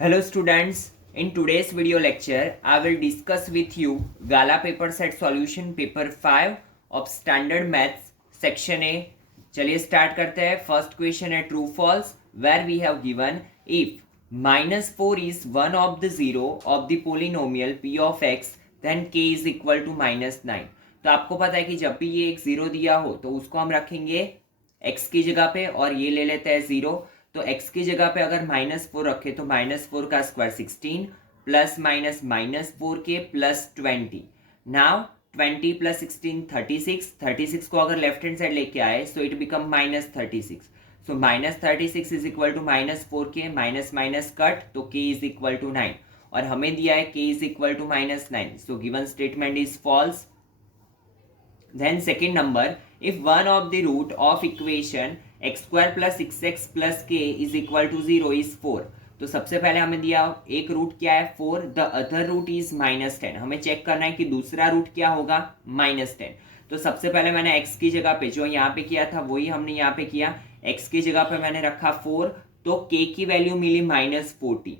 Hello students, in today's video lecture, I will discuss with you Gala paper set solution paper 5 of standard maths section A. चलिए start करते हैं. First question है true false where we have given if -4 is one of the zero of the polynomial p of x then k is equal to -9. तो आपको पता है कि जब भी ये एक जीरो दिया हो तो उसको हम रखेंगे x की जगह पे और ये ले लेते हैं जीरो. तो x की जगह पे अगर -4 रखे तो -4 का स्क्वायर 16 प्लस माइनस -4 के प्लस 20. नाउ 20 प्लस 16 36 को अगर लेफ्ट हैंड साइड लेके आए so it become -36. So -36 is equal to -4 के माइनस माइनस कट तो k इज इक्वल टू 9 और हमें दिया है k is equal to -9. So given statement is false. Then second number, if one of the root of equation x square plus 6x plus k is equal to 0 is 4. तो सबसे पहले हमें दिया एक रूट क्या है 4, द अदर रूट इज -10. हमें check करना है कि दूसरा रूट क्या होगा -10. तो सबसे पहले मैंने x की जगह पे जो यहाँ पे किया था वही हमने यहाँ पे किया. x की जगह पे मैंने रखा 4 तो k की वैल्यू मिली -40.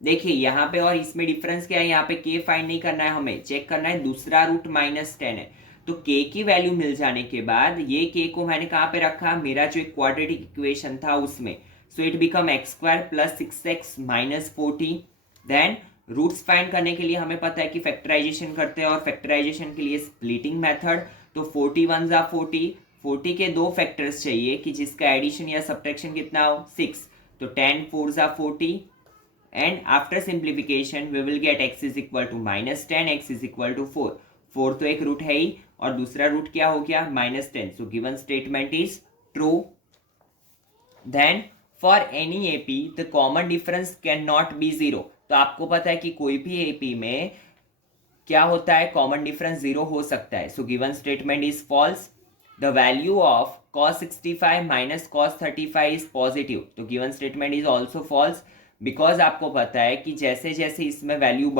देखिए यहाँ पे और इसमें डिफरेंस क्या है, यहाँ पे k फाइंड नहीं करना है, हमें चेक करना है दूसरा रूट -10 है. तो k की वैल्यू मिल जाने के बाद ये k को मैंने कहाँ पे रखा, मेरा जो एक क्वाड्रेटिक इक्वेशन था उसमें. So it become X square plus 6x minus 40. Then roots find करने के लिए हमें पता है कि फैक्टराइजेशन करते हैं और फैक्टराइजेशन के लिए स्प्लिटिंग मेथड. तो 41 जा 40 के दो फैक्टर्स चाहिए कि जिसका एडिशन या सब्ट्रैक्शन कितना हो 6. तो 10 4 जा 40 and after simplification we will get x is equal to -10, x is equal to 4. 4 तो एक रूट है ही और दूसरा रूट क्या हो गया -10. So given statement is true. Then for any AP the common difference can not be 0. तो आपको पता है कि कोई भी एपी में क्या होता है, कॉमन डिफरेंस 0 हो सकता है. So given statement is false. The value of cos 65 minus cos 35 is positive. तो given statement is also false because आपको पता है कि जैसे जैसे इसमें वैल्यू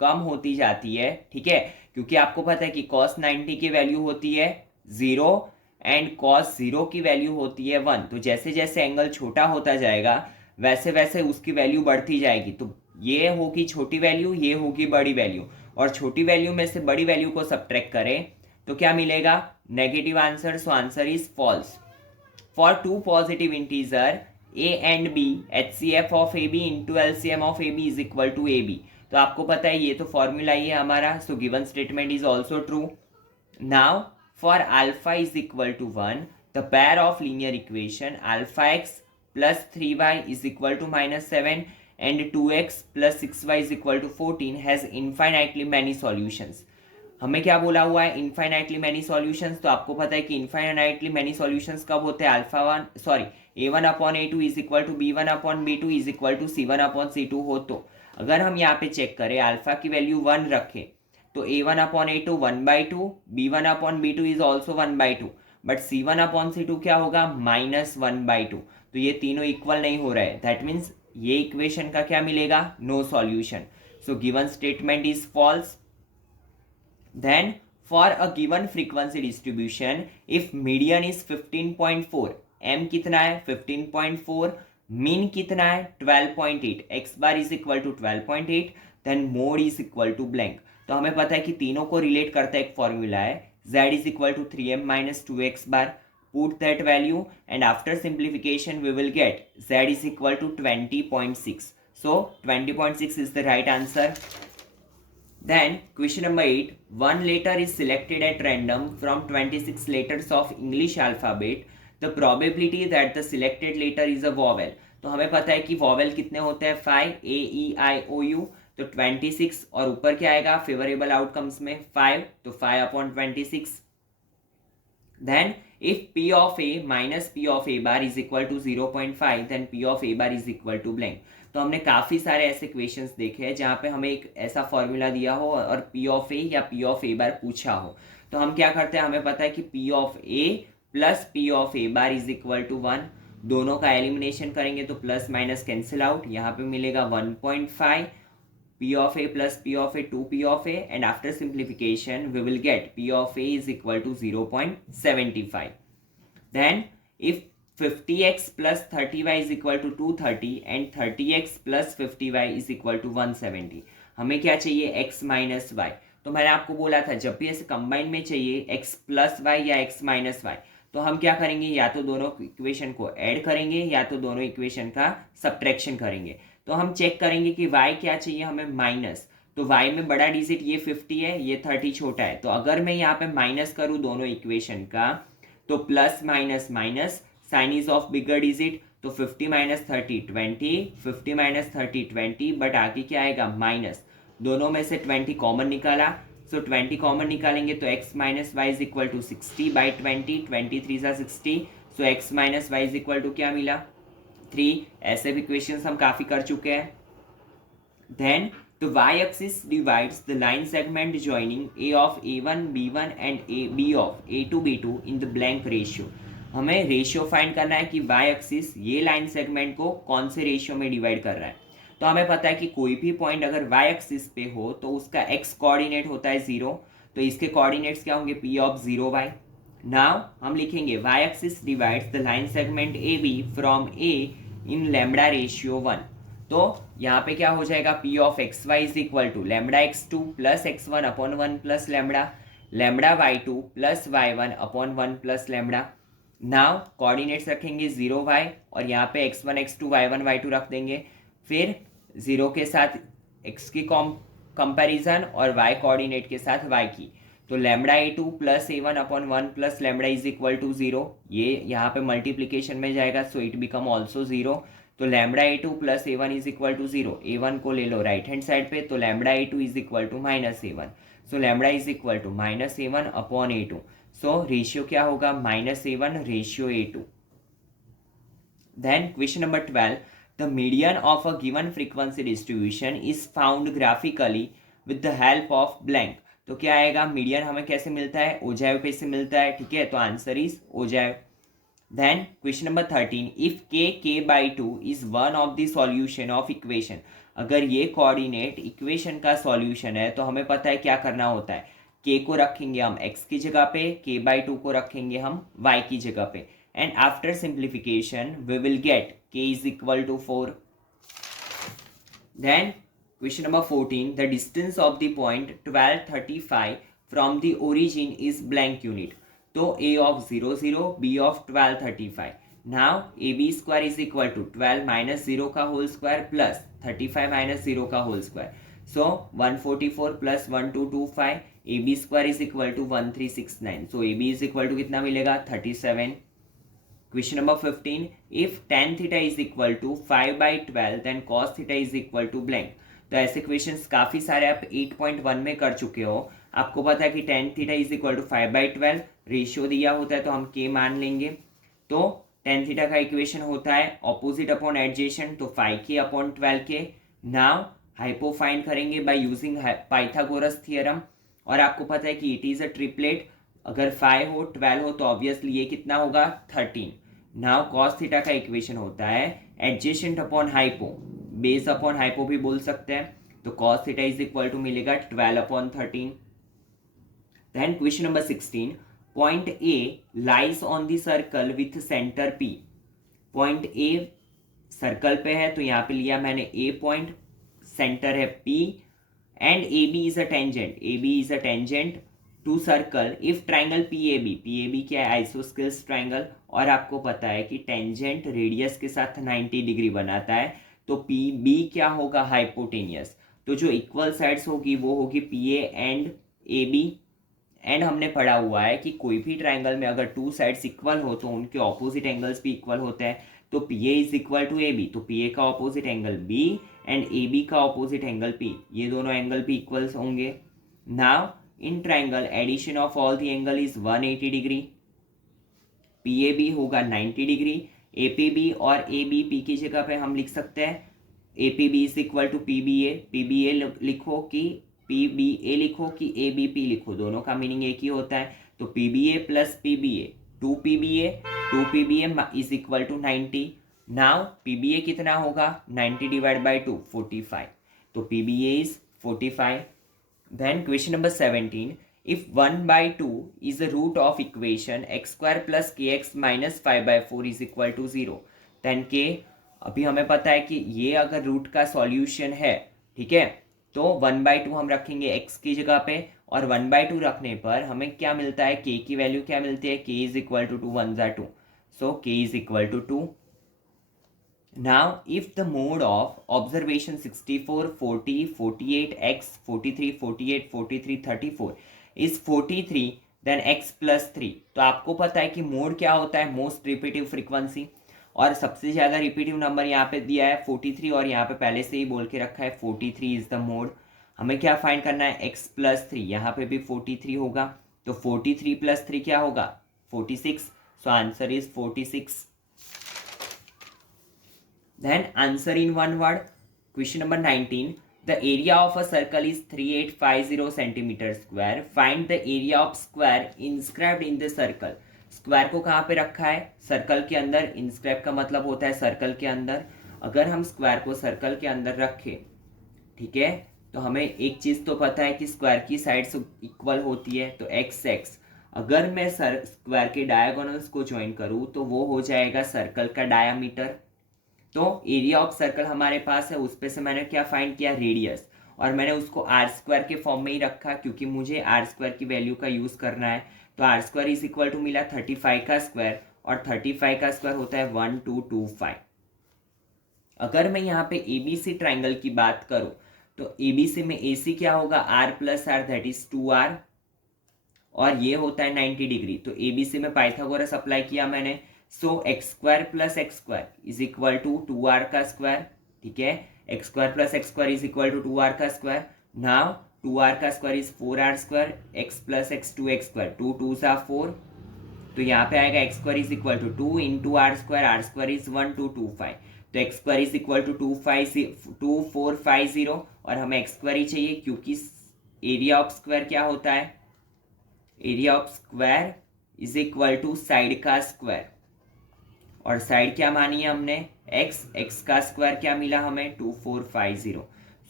कम होती जाती है, ठीक है, क्योंकि आपको पता है कि cos 90 की वैल्यू होती है 0 एंड cos 0 की वैल्यू होती है 1. तो जैसे जैसे एंगल छोटा होता जाएगा वैसे वैसे उसकी वैल्यू बढ़ती जाएगी. तो ये होगी छोटी वैल्यू, ये होगी बड़ी वैल्यू, और छोटी वैल्यू में से बड़ी वैल्यू को सब्ट्रैक्ट करें तो क्या मिलेगा, negative answer. So answer is false. For two positive integer a and b, HCF of AB into LCM of AB is equal to AB. तो आपको पता है ये तो फॉर्मूला ही है हमारा. So given statement is also true. Now for alpha is equal to 1 the pair of linear equation alpha x plus 3y is equal to -7 and 2x plus 6y is equal to 14 has infinitely many solutions. हमें क्या बोला हुआ है, infinitely many solutions. तो आपको पता है कि इनफाइनाइटली मैनी सॉल्यूशंस कब होते हैं, a1 upon a2 is equal to b1 upon b2 is equal to c1 upon c2 हो. तो अगर हम यहाँ पे चेक करें अल्फा की वैल्यू 1 रखें तो a1 upon a2 1/2, b1 upon b2 is also 1/2, but c1 upon c2 क्या होगा -1/2. तो ये तीनों इक्वल नहीं हो रहा है. दैट मीन्स ये इक्वेशन का क्या मिलेगा, no solution. So given statement is false. Then for a given frequency distribution if median is 15.4, m कितना है 15.4, मीन कितना है 12.8, x bar is equal to 12.8, then mode is equal to blank. तो हमें पता है कि तीनों को रिलेट करता है एक फॉर्मूला है z is equal to 3m minus 2x bar. Put that value and after simplification we will get z is equal to 20.6. So 20.6 is the right answer. Then question number 8, one letter is selected at random from 26 letters of English alphabet. The probability that the selected letter is a vowel. तो हमें पता है कि vowel कितने होते हैं 5, A, E, I, O, U. तो 26 और ऊपर क्या आएगा फेवरेबल आउटकम्स में 5, तो 5 upon 26. Then if P of A minus P of A bar is equal to 0.5 then P of A bar is equal to blank. तो हमने काफ़ी सारे ऐसे क्वेश्चंस देखे हैं जहाँ पे हमें एक ऐसा फॉर्मूला दिया हो और P ऑफ ए या P ऑफ ए बार पूछा हो. तो हम क्या करते हैं, हमें पता है कि P of A plus P of A bar is equal to 1. दोनों का एलिमिनेशन करेंगे तो प्लस माइनस कैंसिल आउट. यहाँ पे मिलेगा 1.5, P of A plus P of A 2P of A and after simplification we will get P of A is equal to 0.75. Then if 50x plus 30y is equal to 230 and 30x plus 50y is equal to 170। हमें क्या चाहिए, x minus Y. तो मैंने आपको बोला था जब भी ऐसे कंबाइन में चाहिए x प्लस वाई या x माइनस वाई, तो हम क्या करेंगे, या तो दोनों इक्वेशन को ऐड करेंगे या तो दोनों इक्वेशन का सब्ट्रैक्शन करेंगे। तो हम चेक करेंगे कि y क्या चाहिए हमें, माइनस। तो y में बड़ा डिजिट ये 50 है, ये 30 छोटा है। तो अगर मैं यहाँ पे माइनस करूँ दोनों इक्वेशन का, तो plus minus minus, sign is of bigger digit. तो 50 माइनस 30 20, 50 माइनस 30 20, बट आगे क्या आएगा, माइनस। दोनों में से 20 कॉमन निकाला, सो 20 कॉमन निकालेंगे तो x minus Y is equal to 60 by 20, 23 सा 60, so x minus Y is equal to क्या मिला, 3। ऐसे भी क्वेश्चंस हम काफ़ी कर चुके हैं। Then the y-axis divides the line segment joining a of a1 b1 and b of a2 b2 in the blank ratio। हमें रेशियो फाइंड करना है कि y एक्सिस ये लाइन सेगमेंट को कौन से रेशियो में डिवाइड कर रहा है। तो हमें पता है कि कोई भी पॉइंट अगर y एक्सिस पे हो तो उसका x कोऑर्डिनेट होता है 0। तो इसके कोऑर्डिनेट्स क्या होंगे, p ऑफ 0y। नाउ हम लिखेंगे y axis divides the line segment ab from a in lambda ratio 1। तो यहाँ पे क्या हो जाएगा, p of X Y is equal to lambda x2 plus x1 upon 1 plus lambda, lambda y2 plus y1 upon 1 plus lambda. Now coordinates रखेंगे 0y और यहाँ पे x1 x2 y1 y2 रख देंगे। फिर 0 के साथ x की कंपैरिजन और y कोऑर्डिनेट के साथ y की। तो lambda a2 plus a1 upon 1 plus lambda is equal to 0। ये यहाँ पे मल्टीप्लीकेशन में जाएगा, सो इट बिकम ऑल्सो 0। तो lambda a2 plus a1 is equal to 0। a1 को ले लो राइट हैंड साइड पे, तो lambda a2 is equal to minus a1। So lambda is equal to minus a1 upon a2। So ratio क्या होगा, minus a1 ratio a2। Then question number 12, the median of a given frequency distribution is found graphically with the help of blank. तो क्या आएगा, median हमें कैसे मिलता है, ogive पे से मिलता है, ठीक है। तो answer is ogive. Then question number 13, if k by 2 is one of the solution of equation। अगर ये कोऑर्डिनेट इक्वेशन का सॉल्यूशन है तो हमें पता है क्या करना होता है, k को रखेंगे हम x की जगह पे, k by 2 को रखेंगे हम y की जगह पे, and after simplification we will get k is equal to 4। Then question number 14, the distance of the point 1235 from the origin is blank unit। तो a of 0 0, b of 1235। now ab square is equal to 12 minus 0 का whole square plus 35 minus 0 का whole square. So 144 plus 1225, ab square is equal to 1369। So ab is equal to कितना मिलेगा, 37। Question number 15, if tan theta is equal to 5 by 12 देन cos theta is equal to blank. तो ऐसे questions काफी सारे आप 8.1 में कर चुके हो। आपको पता है कि tan theta is equal to 5 by 12, ratio दिया होता है तो हम k मान लेंगे। तो tan थीटा का इक्वेशन होता है ऑपोजिट अपॉन एडजेसेंट, तो 5k upon 12k। Now hypo find करेंगे बाय यूजिंग पाइथागोरस थ्योरम, और आपको पता है कि इट इज अ ट्रिपलेट। अगर 5 हो 12 हो तो ऑब्वियसली ये कितना होगा, 13। नाउ cos थीटा का इक्वेशन होता है adjacent upon hypo, base upon hypo भी बोल सकते हैं। तो cos theta is equal to मिलेगा 12 upon 13। Then question number 16, point A lies on the circle with centre P। Point A circle पे है तो यहाँ पे लिया मैंने A पॉइंट, सेंटर है P, and AB is a tangent, AB is a tangent to circle if triangle PAB क्या है, आइसोस्केल्स ट्राइंगल, और आपको पता है कि टेंजेंट रेडियस के साथ 90 डिग्री बनाता है। तो PB क्या होगा, हाइपोटेनियस। तो जो इक्वल साइड्स होगी वो होगी PA एंड AB। एंड हमने पढ़ा हुआ है कि कोई भी ट्राइंगल में अगर टू साइड्स इक्वल हो तो उनके ऑपोजिट एंगल्स भी इक्वल होते हैं। तो PA is equal to AB, तो PA का opposite angle B and AB का ऑपोजिट एंगल P, ये दोनों एंगल भी इक्वल होंगे। Now in triangle addition of all the angle is 180 degree. PAB होगा 90 डिग्री, APB और ABP की जगह पे हम लिख सकते हैं APB is equal to PBA। PBA लिखो कि PBA लिखो कि ABP लिखो, दोनों का मीनिंग एक ही होता है। तो PBA plus PBA 2PBA is equal to 90। Now PBA कितना होगा, 90 डिवाइड बाई 2 45, तो PBA is 45। Then question number 17, if 1/2 is the root of equation x square plus k x minus 5/4 is equal to 0, then k अभी हमें पता है कि ये अगर रूट का सॉल्यूशन है, ठीक है, तो 1/2 हम रखेंगे x की जगह पे, और 1/2 रखने पर हमें क्या मिलता है, k की वैल्यू क्या मिलती है, k is equal to 2 1 2, so k is equal to 2. Now, if the mode of observation 64, 40, 48, x, 43, 48, 43, 34 is 43, then x plus 3. तो आपको पता है कि मोड क्या होता है, मोस्ट रिपीटिव फ्रीक्वेंसी, और सबसे ज़्यादा रिपीटिव नंबर यहाँ पे दिया है 43, और यहाँ पे पहले से ही बोल के रखा है 43 इज द मोड. हमें क्या फाइंड करना है, x प्लस 3, यहाँ पे भी 43 होगा, तो 43 प्लस 3 क्या होगा, 46, सो answer is 46. Then answer in one word. Question number 19. The area of a circle is 3850 centimeter square. Find the area of square inscribed in the circle. Square को कहाँ पे रखा है, सर्कल के अंदर. इंस्क्राइब का मतलब होता है सर्कल के अंदर. अगर हम स्क्वायर को सर्कल के अंदर रखें, ठीक है, तो हमें एक चीज़ तो पता है कि स्क्वायर की साइड्स इक्वल होती है, तो एक्स एक्स. अगर मैं स्क्वायर के डायगोनल्स को ज्वाइन करूँ तो वो हो जाएगा सर्कल का डायामीटर. तो एरिया ऑफ सर्कल हमारे पास है, उस पे से मैंने क्या फाइंड किया, रेडियस, और मैंने उसको आर स्क्वायर के फॉर्म में ही रखा क्योंकि मुझे आर स्क्वायर की वैल्यू का यूज़ करना है. तो r square is equal to मिला 35 का स्क्वायर, और 35 का स्क्वायर होता है 1225. अगर मैं यहाँ पे ए बी सी ट्राइंगल की बात करूँ तो ए बी सी में ए सी क्या होगा, r plus r, that is 2r, और ये होता है 90 डिग्री. तो ए बी सी में पाइथागोरस अप्लाई किया मैंने, so x square plus x square is equal to 2r का स्क्वायर, ठीक है, x square plus x square is equal to 2r का स्क्वायर. नाउ 2r का square is 4r square, x plus x 2x square, 2 2 सा 4, तो यहाँ पे आएगा x square is equal to 2 into r square is 1225, तो x square is equal to 2450, और हमें एक्स स्क्वायर ही चाहिए क्योंकि एरिया ऑफ स्क्वायर क्या होता है, area of square is equal to side का स्क्वायर, और साइड क्या मानी है हमने, x, x का स्क्वायर क्या मिला हमें, 2450,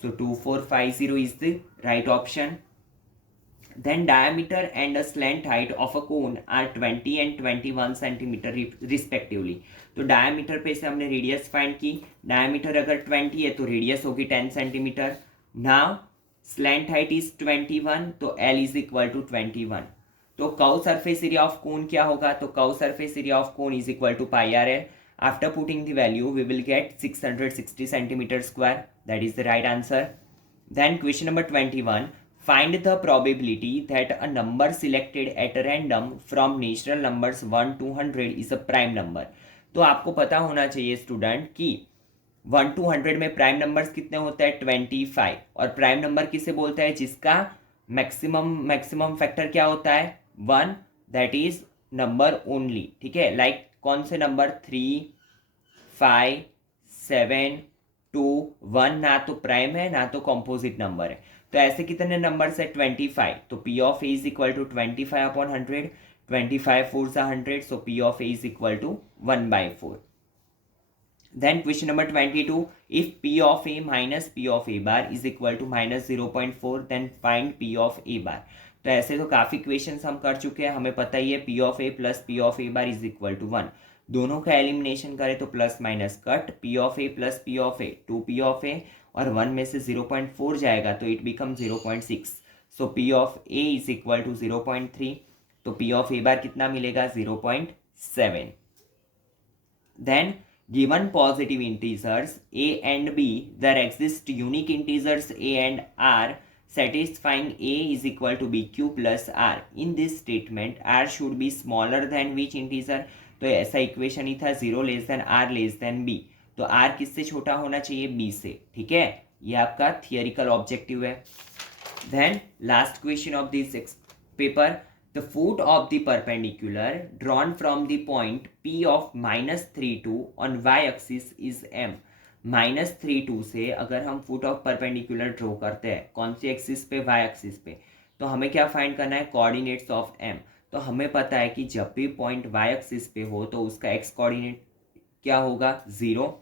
so 2450 is the right option. Then diameter and a slant height of a cone are 20 एंड 21 सेंटीमीटर रिस्पेक्टिवली. तो डायमीटर पे से हमने रेडियस फाइंड की, डायमीटर अगर 20 है तो रेडियस होगी 10 centimetre. Now slant height is 21, तो L इज इक्वल टू 21. तो curve surface area of cone क्या होगा, तो curve surface area of cone is equal to pi r l. After putting the value we will get 660 centimetre square, that is the right answer. Then question number 21. Find the probability that a number selected at random from natural numbers 1 to 100 is a prime number. तो आपको पता होना चाहिए student कि 1 to 100 में prime numbers कितने होते हैं, 25, और प्राइम नंबर किसे बोलते हैं, जिसका मैक्सिमम फैक्टर क्या होता है, 1, दैट इज नंबर ओनली, ठीक है. लाइक कौन से नंबर, 3, 5, 7, 2, 1 ना तो प्राइम है ना तो कॉम्पोजिट नंबर है. तो ऐसे कितने नंबर है, 25, तो P of A is equal to 25 upon 100, 25 4 सा 100, so P of A is equal to 1/4. Then question number 22. If P of A minus P of A bar is equal to minus 0.4, then find P of A bar. तो ऐसे तो काफ़ी questions हम कर चुके हैं, हमें पता ही है P of A plus P of A bar is equal to 1. दोनों का एलिमिनेशन करें तो plus minus cut, P of A plus P of A 2P of A, और 1 में से 0.4 जाएगा तो it become 0.6, so P of A is equal to 0.3, तो P ऑफ A बार कितना मिलेगा, 0.7. Then given positive integers A and B, there exist unique integers A and R satisfying A is equal to BQ plus R. In this statement R should be smaller than which integer. तो ऐसा equation ही था, 0 less than R less than B, तो R किससे छोटा होना चाहिए, B से, ठीक है. ये आपका थियोरिकल ऑब्जेक्टिव है. Then last question of this paper. The foot of the perpendicular drawn from the point P of -32 on y axis is M. -32 से अगर हम फुट ऑफ परपेंडिकुलर ड्रॉ करते हैं, कौन सी एक्सिस पे, y एक्सिस पे, तो हमें क्या फाइंड करना है, कोऑर्डिनेट्स ऑफ M. तो हमें पता है कि जब भी पॉइंट y एक्सिस पे हो तो उसका x कोऑर्डिनेट क्या होगा, 0.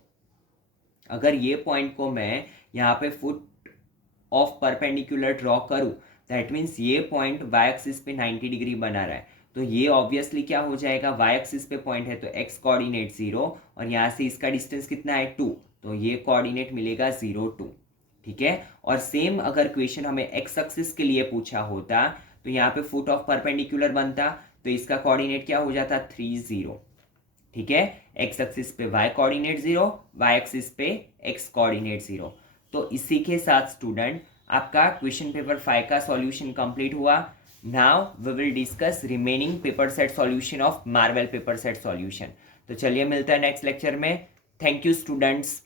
अगर ये पॉइंट को मैं यहाँ पे फुट ऑफ परपेंडिकुलर ड्रॉ करूँ दैट मीन्स ये पॉइंट वाई एक्सिस पे 90 डिग्री बना रहा है, तो ये ऑब्वियसली क्या हो जाएगा, वाई एक्सिस पे पॉइंट है तो एक्स कोऑर्डिनेट 0 और यहाँ से इसका डिस्टेंस कितना है 2, तो ये कोऑर्डिनेट मिलेगा 0 2। ठीक है, और सेम अगर क्वेश्चन हमें एक्स एक्सिस के लिए पूछा होता तो यहाँ पे फुट ऑफ परपेंडिकुलर बनता, तो इसका कोऑर्डिनेट क्या हो जाता 3 0। ठीक है, एक्स एक्सिस पे वाई कोऑर्डिनेट 0, वाई एक्सिस पे एक्स कोऑर्डिनेट 0। तो इसी के साथ स्टूडेंट आपका क्वेश्चन पेपर 5 का सॉल्यूशन कंप्लीट हुआ। Now we will discuss remaining paper set solution of Marvel paper set solution. तो चलिए मिलता है नेक्स्ट लेक्चर में। Thank you students.